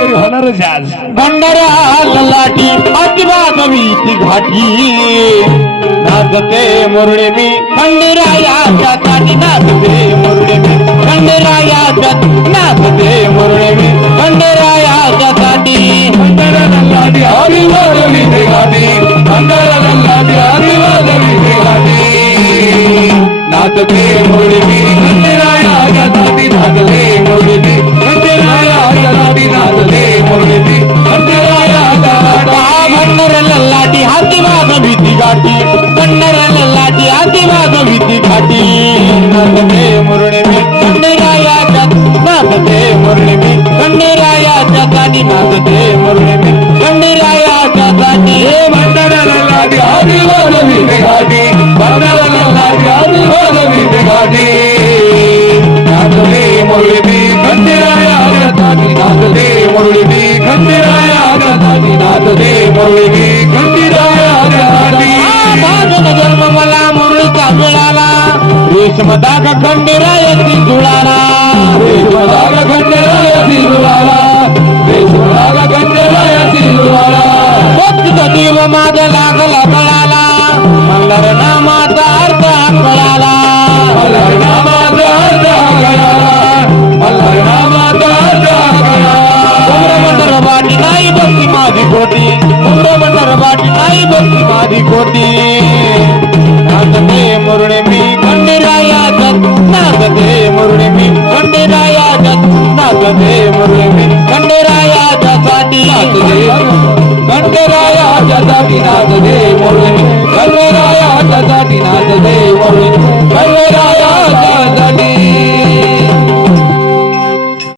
काहीतरी होणारच आज भंडारा ललाटी अतिवागवी ती घाटी। नाचते मुरळे मी खंडेरायाच्या साठी नाचते मुरळे मी खंडेरायाच्या नाचते मुरळे मी खंडेरायाच्या साठी अंधाराला आदिवासी ते घाटी। अंधाराला आदिवासी ते घाटी नाचते मुरळी मी हाती वाजवी ती घाटी भंडार ललाटी हाती वाजवी ती घाटी नाचते मुरळे मी खंडेरायाच्या नाचते मुरळे मी खंडेरायाच्या साठी नाचते मुरळे मी हे भंडाराला आदिवासी ते घाटी भंडाराला आदिवासी ते घाटी नाचते मुरळी मी खंडेराया गदाती नाचते मुरळी मी खंडेराया गदाती नाचते मुरळी मी मला मुरळीचा मिळाला रेशमदाग खंडेरायती जुळाला. रेशमदाग खंडेरायती जुळाला. रेशमदाग खंडेरायती जुळाला. भक्त देव माग लागला कळाला. मंगल नामाचा अर्थ कळाला. मल्हार नामाचा अर्थ कळाला. नाही बसली माझी खोटी. उम्र नाही माझी खोटी. खंडेराया जासाठी नाच दे खंडेराया जासाठी नाच दे मुरली नाच दे